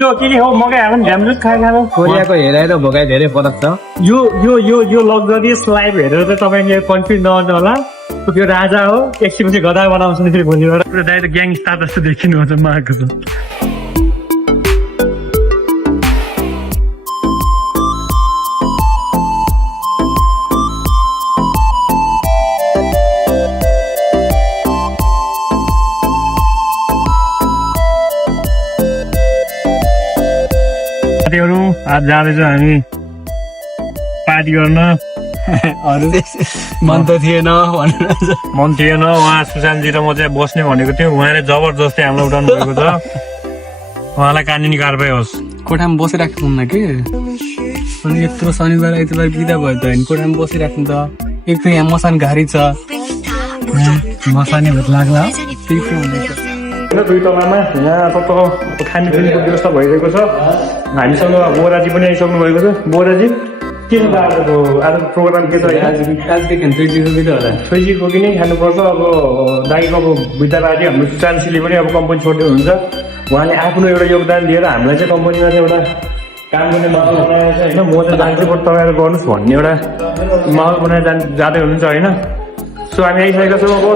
यो के हो मकै हाल्नु झ्याम्जुट खाएको कोरियाको हेराइ र भोगाइ धेरै फरक छ। यो यो यो यो लग्जरियस लाइफ हेरेर चाहिँ तपाईँले कन्फ्युज नगर्नु होला। त्यो राजा हो एकछिनपछि गधा बनाउँछ नि फेरि भोलिबाट पुरा डाइरेक्ट ग्याङ स्टार जस्तो देखिनु हुन्छ मागेको छ। साथीहरू आज जाँदैछौँ हामी पार्टी गर्न। अरू मन त थिएन मन थिएन। उहाँ सुशान्तजी र म चाहिँ बस्ने भनेको थियौँ। उहाँले जबरजस्ती हामीलाई उठाउनु भएको छ। उहाँलाई कानुनी कारबाही होस्। कोठामा बसिराख्नुहुन्न कि अनि यत्रो शनिबार आइतबार बिदा भयो त होइन कोठामा बसिराख्नु त। एक त यहाँ मसान घारी छ मसाने भोट लाग्ला त्यही त हुनेछ। दुई तलामा यहाँ तपाईँको खानेपिनेको व्यवस्था भइरहेको छ। हामीसँग बोराजी पनि आइसक्नु भएको छ। बोराजी के छ आजको प्रोग्राम के छ? आजदेखि दुईजीको बिदा होला। छोइजीको कि नै खानुपर्छ। अब दाइको अब बिदाबाजी हाम्रो सुशान्तजीले पनि अब कम्पनी छोड्दै हुनुहुन्छ। उहाँले आफ्नो एउटा योगदान दिएर हामीलाई चाहिँ कम्पनीमा चाहिँ एउटा काम गर्ने माहौल बनाएको छ होइन। म चाहिँ जान्छु बरु तपाईँहरू गर्नुहोस् भन्ने एउटा माहौल बनाएर जाँदै हुनुहुन्छ होइन। सो हामी आइसकेका छौँ अब।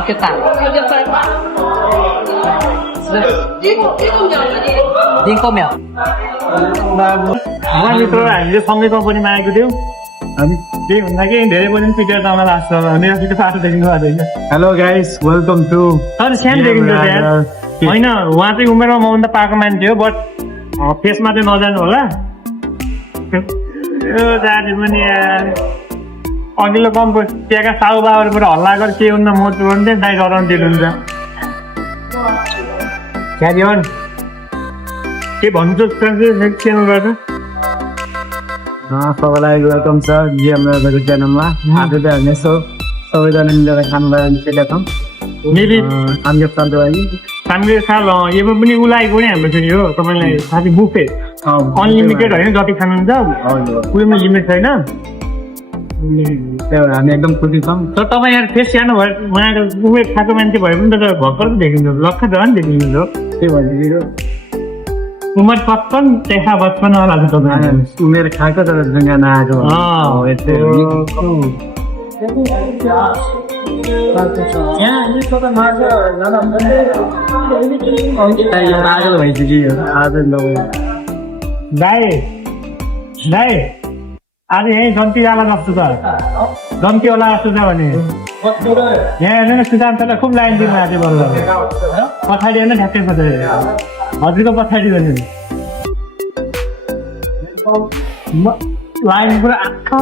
Oke tak. Dinko mèo. उहाँ मित्र हामीले सँगै कम्पनीमा आएको थियौँ। त्यही भन्दा कि धेरै पनि पिटेर तपाईँलाई लाग्छ भने पिटो पाटो देखिनु भएको छैन। हेलो गाइस वेलकम टु तर सानो देखिन्छ त्यहाँ होइन। उहाँ चाहिँ उमेरमा मभन्दा पाएको मान्छे हो बट फेसमा चाहिँ नजानु होला। यो जाति पनि अघिल्लो कम्पनी त्यहाँका साहुबाबुबाट हल्ला गरेर के हुन्न म चोर्नु चाहिँ दाइ डराउनु दिनुहुन्छ। क्यारी अन के भन्छु चेनल गर्छ। सबैलाई वेलकम छ जिएम राजाको च्यानलमा। आज चाहिँ हामी यसो सबैजना मिलेर खानु लागि निस्केका छौँ। मेबी हामीले सधैँ हामीले साल यो पनि उलाएको नि हाम्रो फेरि हो तपाईँलाई साथी बुफे अनलिमिटेड होइन जति खानुहुन्छ उयोमा लिमिट छैन। हामी एकदम खुसी छौँ। तर तपाईँ यहाँ फेस सानो भएर उहाँको उमेर खाएको मान्छे भए पनि त भर्खर पो देखिन्छ लक्ष्य झन् देखिन्छ। त्यही भनिदियो उमेर 55 देखा 55 होला छ तपाईँ उमेर खाएको तर दुनियाँ नआएको पागल भइसक्यो आज दाइ दाइ आज यहीँ जन्तीवाला जस्तो छ जन्तीवाला जस्तो छ भने यहाँ हेर्नु न सुशान्तलाई खुब लाइन दिनु आज बल्ल पछाडि हेर्नु ठ्याक्कै पछाडि हजुरको पछाडि भने लाइन पुरा आँखा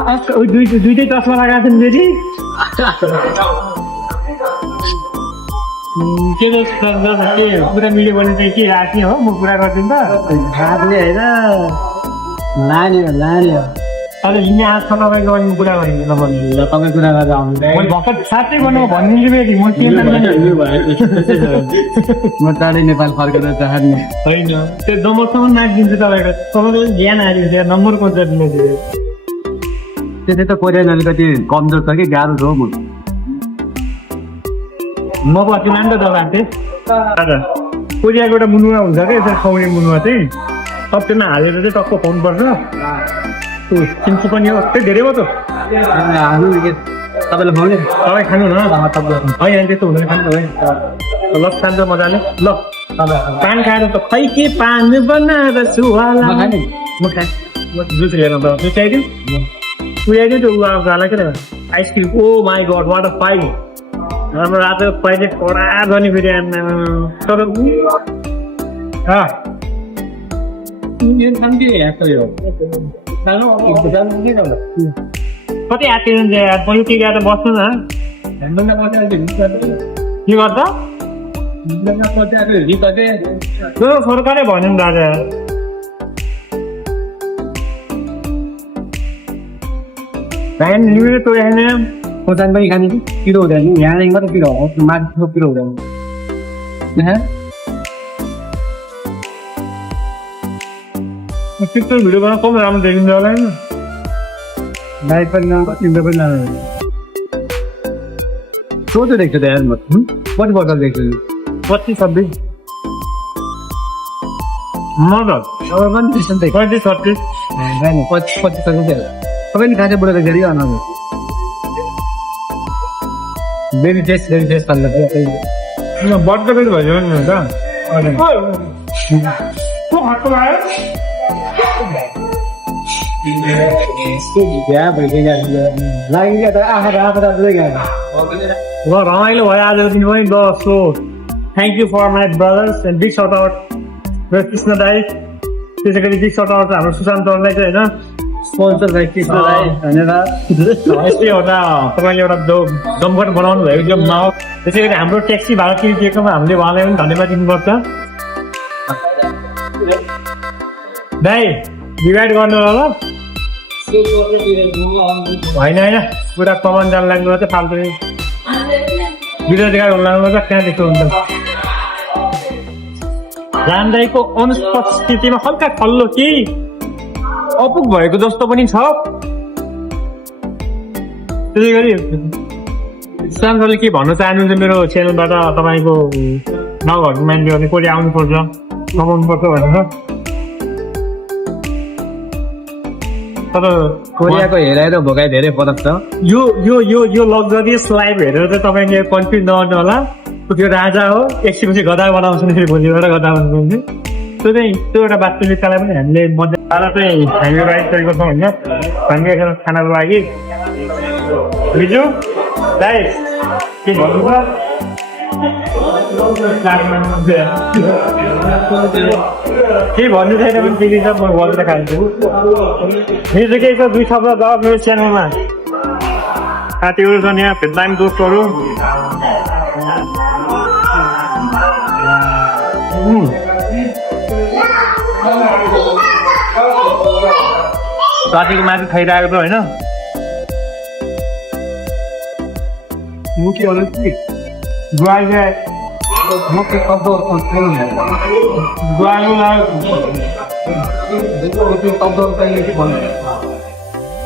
दुइटै चस्मा लगाएको छ नि फेरि के कुरा मिल्यो भने चाहिँ के राख्ने हो म कुरा गरिदिनु त हातले होइन लाने अहिले हिँड्ने आँखा तपाईँको भने कुरा गरिदिनु नभन्नु तपाईँ कुरा गरेर आउनु मैले भर्खर साँच्चै गर्नु भनिदिन्छु फेरि म के म चाँडै नेपाल फर्केर चाहन्ने होइन त्यो नम्बरसम्म नाचिदिन्छु तपाईँको तपाईँको ज्ञान आएको छ नम्बर खोज्छ दिनु त्यसै त कोरियन अलिकति कमजोर छ कि गाह्रो छ म पछि लानु त दबाएको थिएँ हजुर कोरियाको एउटा मुनुवा हुन्छ क्या यसरी खुवाउने मुनुवा चाहिँ सबैमा हालेर चाहिँ टक्क खुवाउनुपर्छ चिन्छु पनि हो त्यो धेरै हो त तपाईँलाई खुवाउने तपाईँ खानु न होइन त्यस्तो हुँदैन खानु है ल खान्छ मजाले ल पान खाएर त खै के पान बनाएर सुवाला म खाने म खाएँ जुस हेर्नु त जुसाइदिउँ उयाइदिउँ त्यो उहाँलाई के ice cream oh my God what a fine हाम्रो रातो पहिले कडा गर्ने फेरि तर कति आँटिनु पनि के गरेर बस्नु न के गर्छ सरकारले भन्यो नि दादा भ्यान लिमिटेड तो यहाँ खोर्सानी पनि खाने कि पिरो हुँदैन यहाँदेखि मात्रै पिरो हो माथिको पिरो हुँदैन टिकटक भिडियो बनाउन कम राम्रो देखिन्छ होला होइन डाइपर ना तिम्रो पनि लानु सोध्यो देख्छ त यार म कति बटल देख्छु 25-26 मदत तपाईँ पनि त्यस्तो देख्छ 35-36 पच्चिस तपाईँ नि खाँदै बोलेर धेरै अनाउनु बेबी टेस्ट पाल्दा बड्ड बेल भयो नि त को हातको आयो लाग्यो त आफा ल रमाइलो भयो आजको दिन पनि ल so thank you for my brothers and big shout out Krishna दाई त्यसै गरी बिग सर्ट आउट हाम्रो सुशान्त दाई चाहिँ होइन स्पोन्सर भाइ कृष्ण राई धन्यवाद यस्तै एउटा तपाईँले एउटा जमघट बनाउनु भएको जो माहौल त्यसै गरी हाम्रो ट्याक्सी भाडा किनिदिएकोमा हामीले उहाँलाई पनि धन्यवाद दिनुपर्छ दाई डिभाइड गर्नु होला ल होइन पुरा कमान जान लाग्नु चाहिँ फाल्टु विरोजगार हुन लाग्नु चाहिँ कहाँ त्यस्तो हुन्छ रामदाईको अनुपस्थितिमा हल्का खल्लो केही अपुग भएको जस्तो पनि छ त्यसै गरी सुशान्तले के भन्न चाहनुहुन्छ मेरो च्यानलबाट तपाईँको नघरको मान्छेहरूले कोही आउनुपर्छ कमाउनुपर्छ भनेर तर कोरियाको हेराएर भोकाइ धेरै फरक छ यो यो यो यो लग्जरियस लाइफ हेरेर चाहिँ तपाईँले कन्फ्युज नगर्नु होला त्यो राजा हो एकछिनपछि गधा बनाउँछ फेरि भोलिबाट गधा बनाउँछ त्यो चाहिँ त्यो एउटा वास्तविकतालाई पनि हामीले मजा चाहिँ हामी राइड गरेको छौँ होइन हामी खानाको लागि बिजु दाइ के भन्नु के भन्नु छैन पनि बिग्रिन्छ म गरेर खान्छु मेरो केही छ 2 शब्द द मेरो च्यानलमा साथीहरू छन् यहाँ भेटनाम दोस्तहरू साथीको माथि खाइरहेको त होइन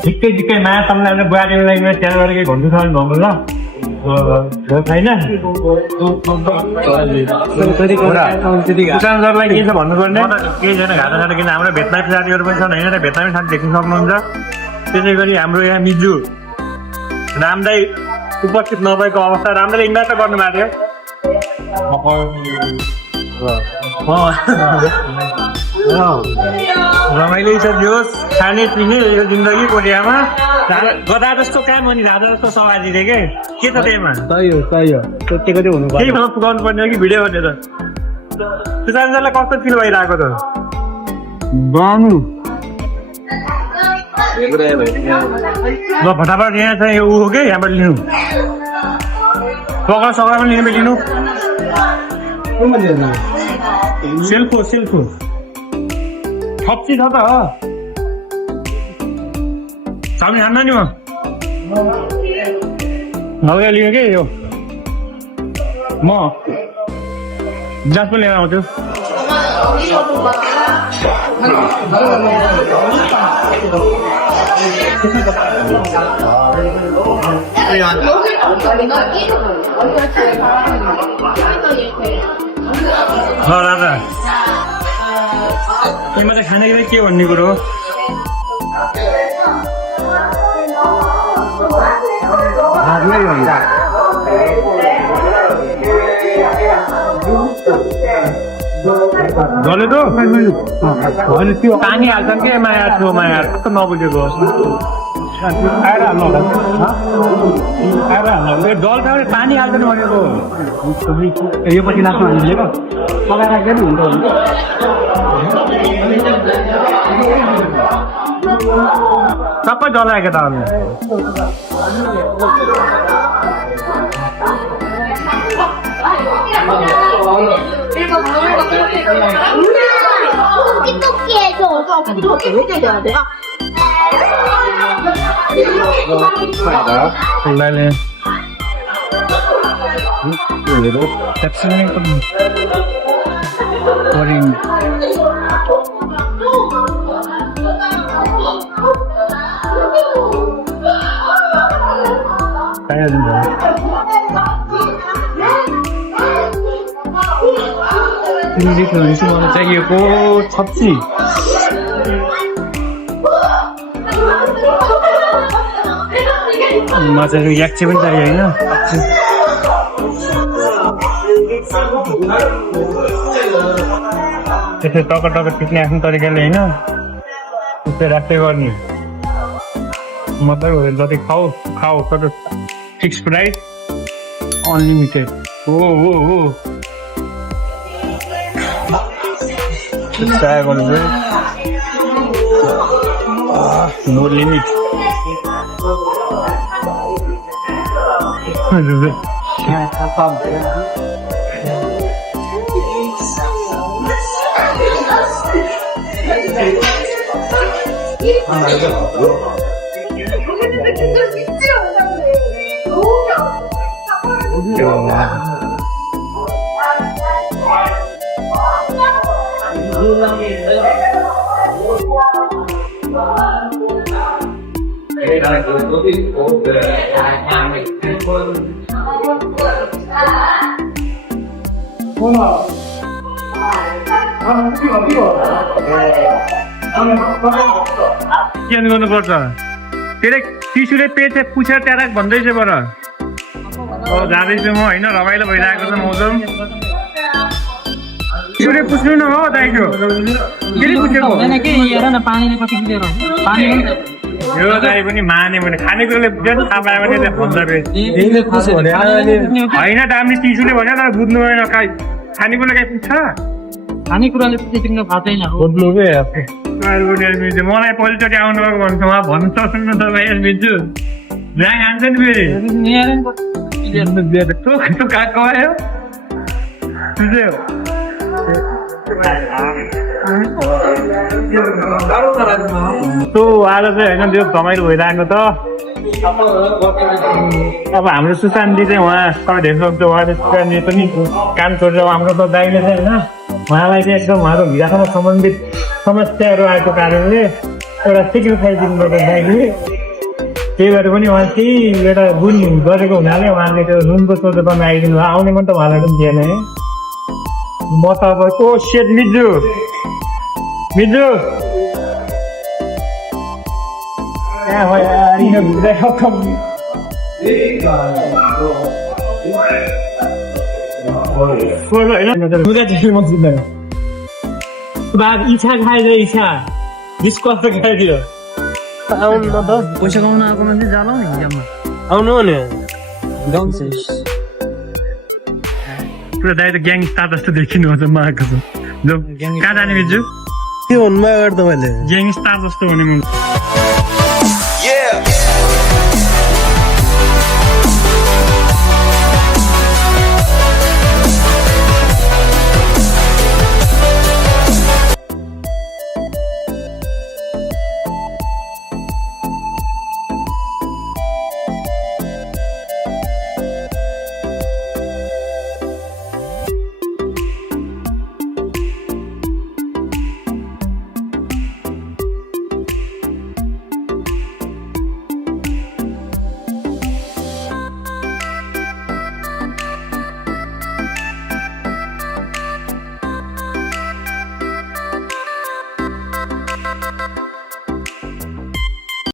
झिक्कै झिक्कै माया तपाईँले बुहारीलाई मेरो च्यानलबाट केही भन्नु छ भने भन्नु ल छैन सुशान्तलाई के छ भन्नुपर्ने केही छैन घाटा छैन किन हाम्रो भेटनामी साथीहरू पनि छन् होइन भेटनामी साथी देख्न सक्नुहुन्छ त्यसै गरी हाम्रो यहाँ मिजु रामदाई उपस्थित नभएको अवस्था रामदाईले इन्भाइट त गर्नु भएको थियो रमाइलो छ जोस् खाने पिने यो जिन्दगी कोरियामा गधा जस्तो काम अनि राजा जस्तो सवारी रे के छ त्यहीमा सही हो सोचेको चाहिँ हुनु केही भएर पुगाउनु पर्ने हो कि भिडियो भनेर सुशान्तलाई कस्तो फिल भइरहेको त बानु ल फटाफट यहाँ चाहिँ ऊ हो कि यहाँबाट लिनु पक्रा सक्रा पनि लिनु सेल्फो थप्ची छ त सामने हान्न नि हल्का लियो कि यो म जाँच पनि लिएर आउँछु राजा यसमा चाहिँ खाने के भन्ने कुरो हो जले त होइन त्यो पानी हाल्छन् कि माया छेउमा कस्तो नबुझेको आएर हाल्नु होला आएर हाल्नु जल छ भने पानी हाल्छन् भनेको यो पछि लास्टमा हामीले पकाएर राख्दै हुन्छ सबै जलाएको त मलाई चाहिएको सब्जी मजाको याक्चे पनि चाहियो होइन त्यसै टक्क टक्क टिप्ने आफ्नो तरिकाले होइन त्यस्तै राख्दै गर्ने मतलब जति खाऊ खाऊ तर फिक्स प्राइस अनलिमिटेड हो ट्राई गर्नु चाहिँ नो लिमिट के गर्नुपर्छ त्यसले टिस्युले पेट पुछेर ट्याराक भन्दैछ बर जाँदैछु म होइन रमाइलो भइरहेको छ मौसम टिस्युले पुछ्नु न हो दाइको फेरि पुछेको यो दाइ पनि माने भने खानेकुरोले पुग्यो थाहा पायो भने भन्छ होइन दामले टिस्युले भन्यो तर बुझ्नु भएन खानेकुरोले काहीँ पुग्छ खानेकुराले तिमीलाई थाहा छैन मलाई पहिलोचोटि आउनु भएको भन्छ उहाँ भन्छ सुन्नु तपाईँ मिन्छु जहाँ खान्छ नि फेरि कहाँ गयो आज चाहिँ होइन त्यो रमाइलो भइरहेको त अब हाम्रो सुशान्तजी चाहिँ उहाँ तपाईँ धेरै सक्छ उहाँले सुशान्तजी पनि काम छोडेर हाम्रो त दाइले चाहिँ होइन उहाँलाई चाहिँ एकदम उहाँको भिडासँग सम्बन्धित समस्याहरू आएको कारणले एउटा सेक्रिफाइस दिनुपर्छ दाइले त्यही भएर पनि उहाँ केही एउटा गुण गरेको हुनाले उहाँले त्यो रुमको सोझोपमा आइदिनु भयो आउने मन त उहाँलाई पनि थिएन है म त अब ओ सेट मिजु इच्छा खाएछ इच्छा विश्वास खाइदियो आउनु न त पैसा कमाउन आएको मान्छे जालौ नि हिजोमा आउनु नि पुरा दाइ त ग्याङ स्टार जस्तो देखिनु हुन्छ म आएको छु कहाँ जाने मिजु के भन्नुभयो तपाईँले ग्याङ स्टार जस्तो हुने